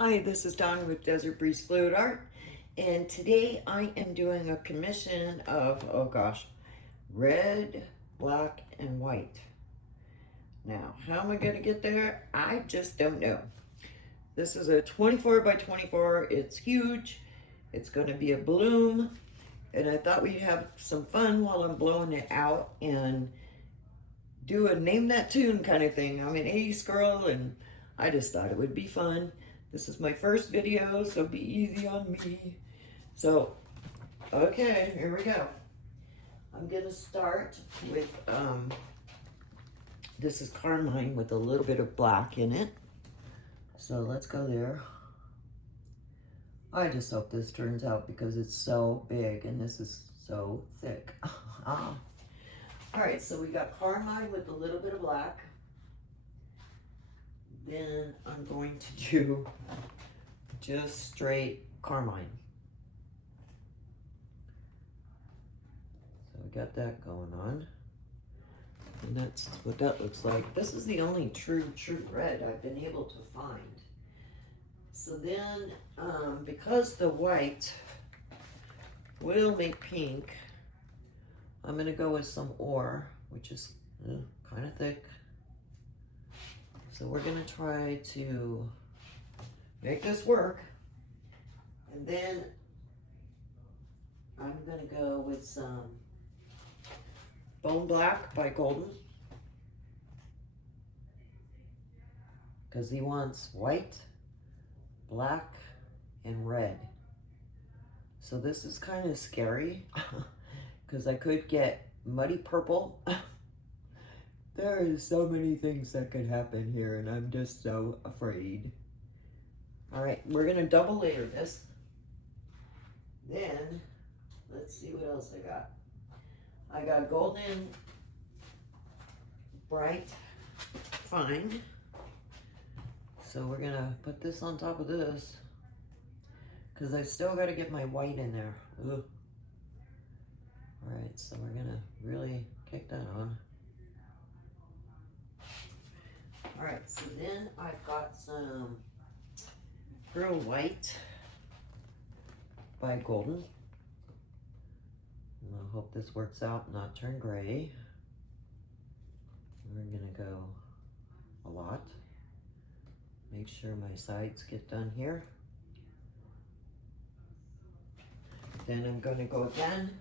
Hi, this is Dawn with Desert Breeze Fluid Art, and today I am doing a commission of, oh gosh, red, black, and white. Now, how am I going to get there? I just don't know. This is a 24 by 24. It's huge. It's going to be a bloom, and I thought we'd have some fun while I'm blowing it out and do a name that tune kind of thing. I'm an 80s girl, and I just thought it would be fun. This is my first video, so be easy on me. So, okay, here we go. I'm gonna start with, this is Carmine with a little bit of black in it. So let's go there. I just hope this turns out because it's so big and this is so thick. All right, so we got Carmine with a little bit of black. Then I'm going to do just straight Carmine. So we got that going on. And that's what that looks like. This is the only true red I've been able to find. So then, because the white will make pink, I'm gonna go with some ore, which is kind of thick. So we're gonna try to make this work. And then I'm gonna go with some Bone Black by Golden, because he wants white, black, and red. So this is kind of scary because I could get muddy purple. There is so many things that could happen here, and I'm just so afraid. All right, we're gonna double layer this. Then, let's see what else I got. I got Golden Bright Fine. So we're gonna put this on top of this, because I still gotta get my white in there. Ugh. All right, so we're gonna really kick that on. All right, so then I've got some Pearl White by Golden. And I hope this works out, not turn gray. We're gonna go a lot. Make sure my sides get done here. Then I'm gonna go again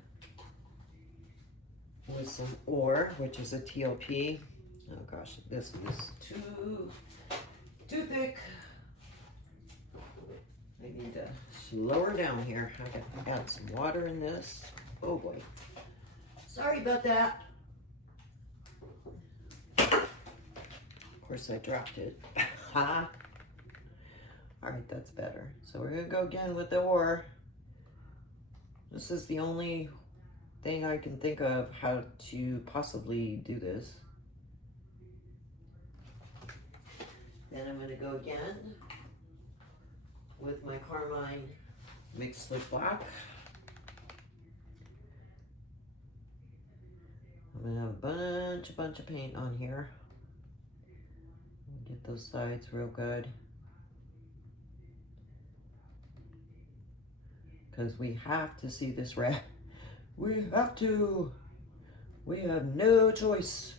with some ore, which is a TLP. Oh gosh, this is too thick. I need to lower down here. I got some water in this. Oh boy. Sorry about that. Of course I dropped it. Ha! Alright, that's better. So we're gonna go again with the ore. This is the only thing I can think of how to possibly do this. Then I'm going to go again with my Carmine mixed with black. I'm going to have a bunch of paint on here. Get those sides real good, because we have to see this red. We have to. We have no choice.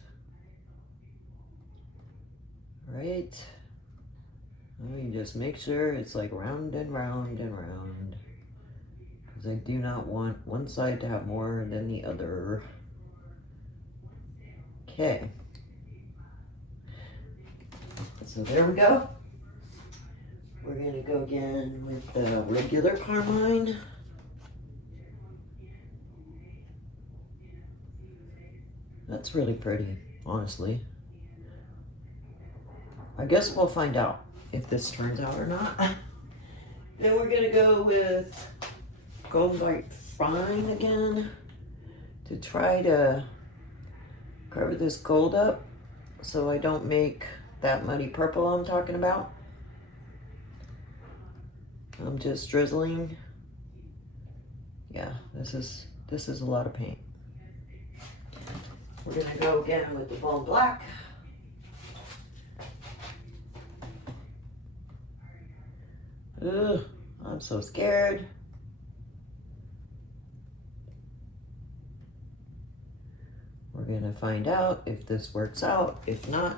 Right? Let me just make sure it's like round and round and round, because I do not want one side to have more than the other. Okay. So there we go. We're gonna go again with the regular Carmine. That's really pretty, honestly. I guess we'll find out if this turns out or not. Then we're gonna go with Golden Bright Fine again to try to cover this gold up so I don't make that muddy purple I'm talking about. I'm just drizzling. Yeah, this is a lot of paint. We're gonna go again with the Bone Black. Ugh, I'm so scared. We're gonna find out if this works out. If not,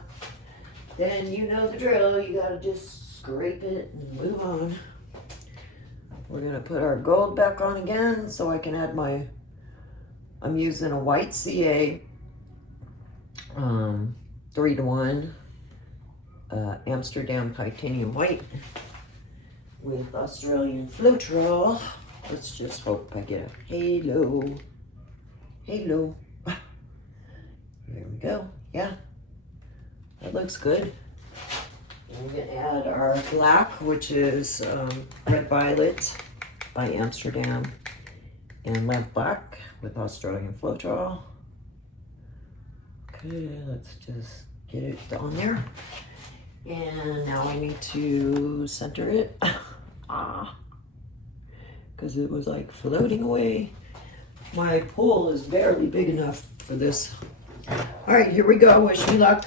then you know the drill. You gotta just scrape it and move on. We're gonna put our gold back on again so I can add my, I'm using a white CA, 3-to-1, Amsterdam Titanium White with Australian Flotral. Let's just hope I get a halo. Halo. There we go. Yeah, that looks good. And we're gonna add our black, which is Red Violet by Amsterdam and Lamp Black with Australian Flotral. Okay, let's just get it on there. And now I need to center it. Because it was like floating away. My pool is barely big enough for this. All right, here we go. Wish me luck.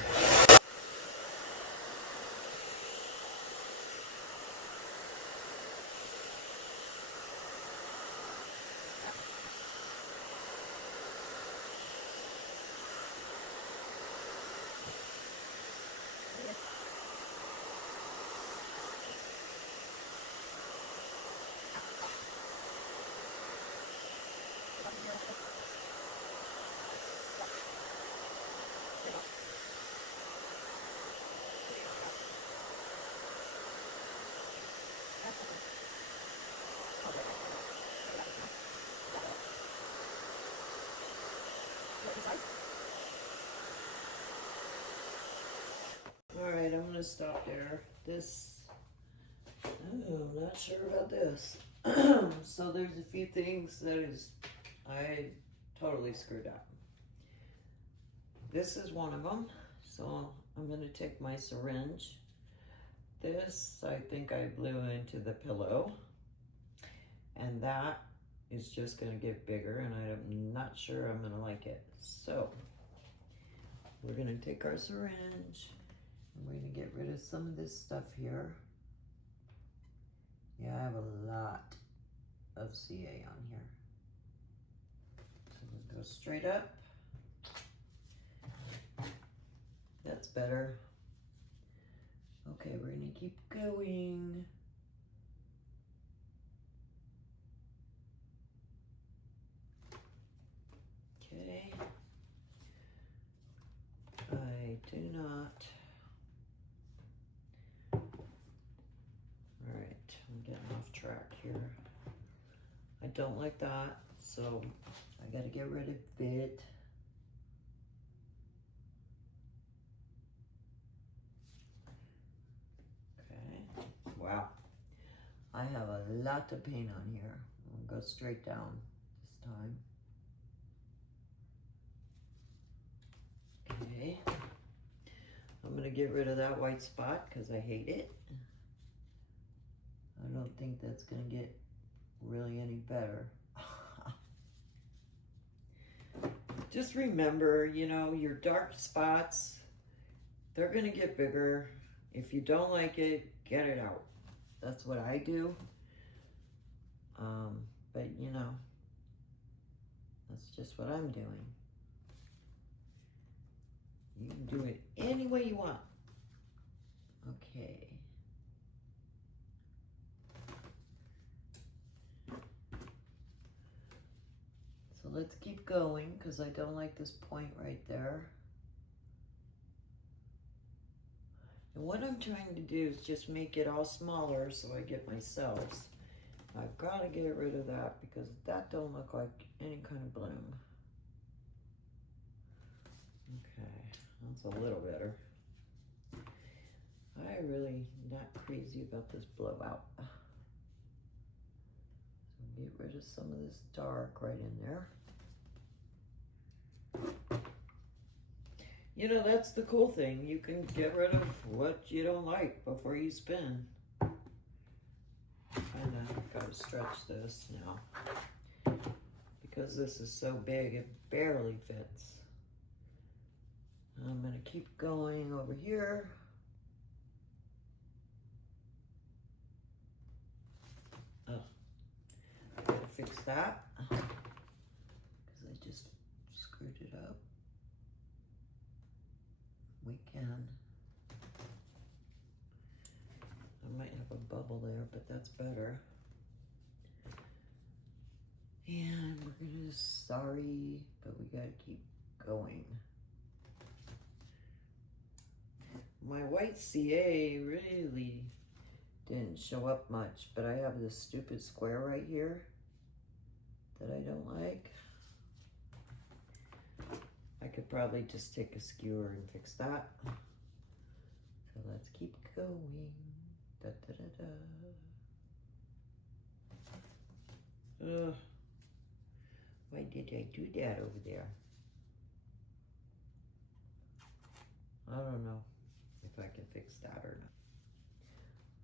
All right, I'm gonna stop there. This, oh, I'm not sure about this. So there's a few things that I totally screwed up. This is one of them. So I'm gonna take my syringe. This, I think I blew into the pillow. And that is just gonna get bigger, and I'm not sure I'm gonna like it. So we're gonna take our syringe and we're gonna get rid of some of this stuff here. Yeah, I have a lot of CA on here. So we'll go straight up. That's better. Okay, we're gonna keep going. Okay. I do not. All right, I'm getting off track here. I don't like that, so I gotta get rid of it. Okay, wow. I have a lot of paint on here. I'll go straight down this time. Okay, I'm gonna get rid of that white spot because I hate it. I don't think that's gonna get really any better. Just remember, you know, your dark spots, they're gonna get bigger. If you don't like it, get it out. That's what I do. But you know, that's just what I'm doing. You can do it any way you want. Okay. So let's keep going because I don't like this point right there. And what I'm trying to do is just make it all smaller so I get my cells. I've got to get rid of that because that don't look like any kind of bloom. Okay, that's a little better. I really not crazy about this blowout. So get rid of some of this dark right in there. You know, that's the cool thing. You can get rid of what you don't like before you spin. Kinda gotta stretch this now. Because this is so big, it barely fits. I'm gonna keep going over here. fix that because I just screwed it up. We can. I might have a bubble there, but that's better. And we're gonna, sorry, but we gotta keep going. My white CA really didn't show up much, but I have this stupid square right here that I don't like. I could probably just take a skewer and fix that. So let's keep going. Da, da, da, da. Ugh. Why did I do that over there? I don't know if I can fix that or not.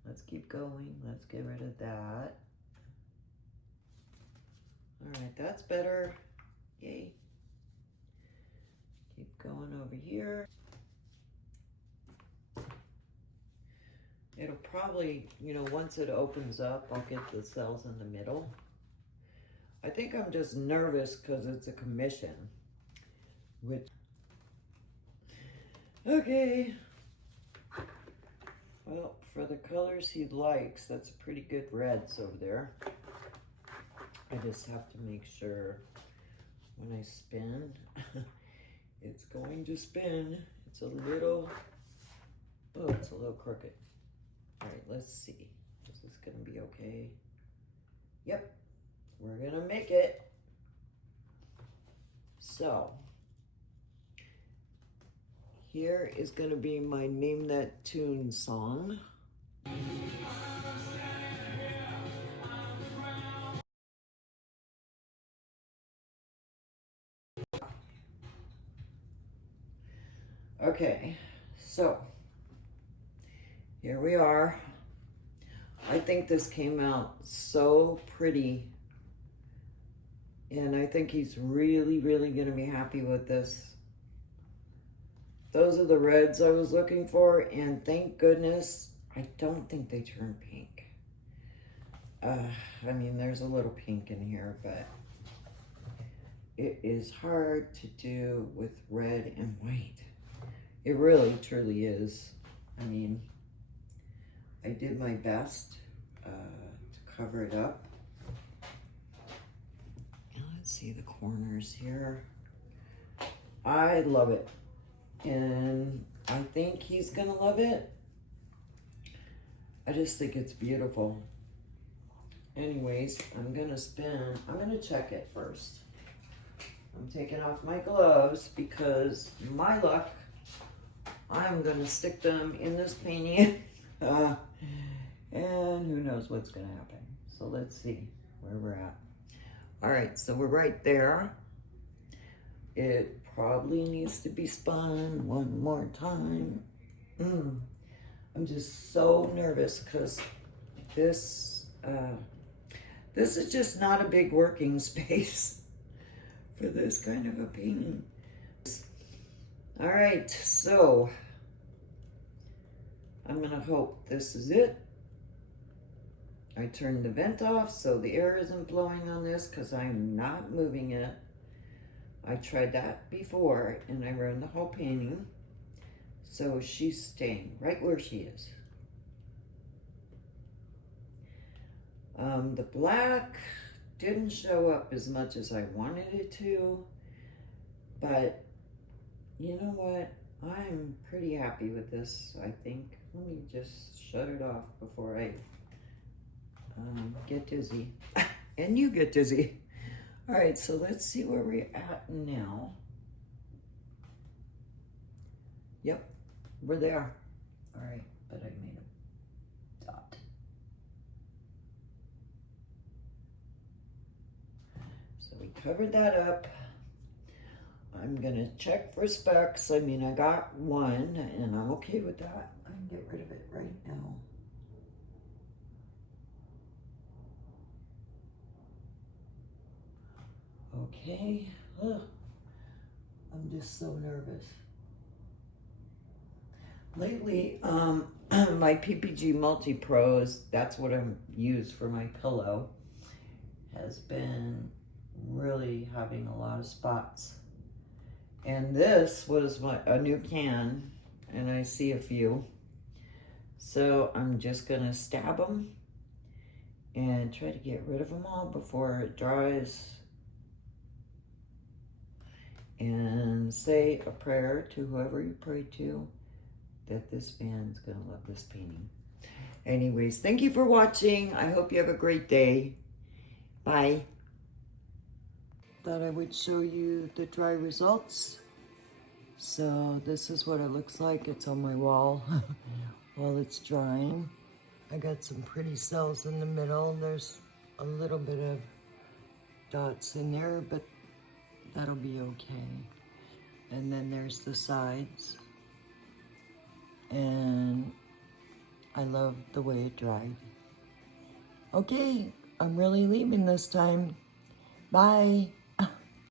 Let's keep going. Let's get rid of that. All right, that's better. Yay. Keep going over here. It'll probably, you know, once it opens up, I'll get the cells in the middle. I think I'm just nervous because it's a commission. Okay. Well, for the colors he likes, that's pretty good reds over there. I just have to make sure when I spin, it's going to spin. It's a little, oh, it's a little crooked. All right, let's see. Is this gonna be okay? Yep, we're gonna make it. So, here is gonna be my Name That Tune song. Okay, so here we are. I think this came out so pretty. And I think he's really, really gonna be happy with this. Those are the reds I was looking for, and thank goodness, I don't think they turn pink. I mean, there's a little pink in here, but it is hard to do with red and white. It really, truly is. I mean, I did my best to cover it up. Let's see the corners here. I love it. And I think he's gonna love it. I just think it's beautiful. Anyways, I'm gonna spin. I'm gonna check it first. I'm taking off my gloves because my luck, I'm gonna stick them in this painting. And who knows what's gonna happen. So let's see where we're at. All right, so we're right there. It probably needs to be spun one more time. I'm just so nervous because this is just not a big working space for this kind of a painting. All right, so I'm gonna hope this is it. I turned the vent off so the air isn't blowing on this because I'm not moving it. I tried that before and I ruined the whole painting. So she's staying right where she is. The black didn't show up as much as I wanted it to, but you know what? I'm pretty happy with this, I think. Let me just shut it off before I get dizzy. And you get dizzy. All right, so let's see where we're at now. Yep, we're there. All right, but I made a dot. So we covered that up. I'm gonna check for specks. I mean, I got one and I'm okay with that. I can get rid of it right now. Okay, ugh. I'm just so nervous. Lately, my PPG Multi Pros, that's what I use for my pillow, has been really having a lot of spots. And this was a new can, and I see a few. So I'm just gonna stab them and try to get rid of them all before it dries. And say a prayer to whoever you pray to that this man's gonna love this painting. Anyways, thank you for watching. I hope you have a great day. Bye. Thought I would show you the dry results. So this is what it looks like. It's on my wall while it's drying. I got some pretty cells in the middle. There's a little bit of dots in there, but that'll be okay. And then there's the sides. And I love the way it dried. Okay, I'm really leaving this time. Bye.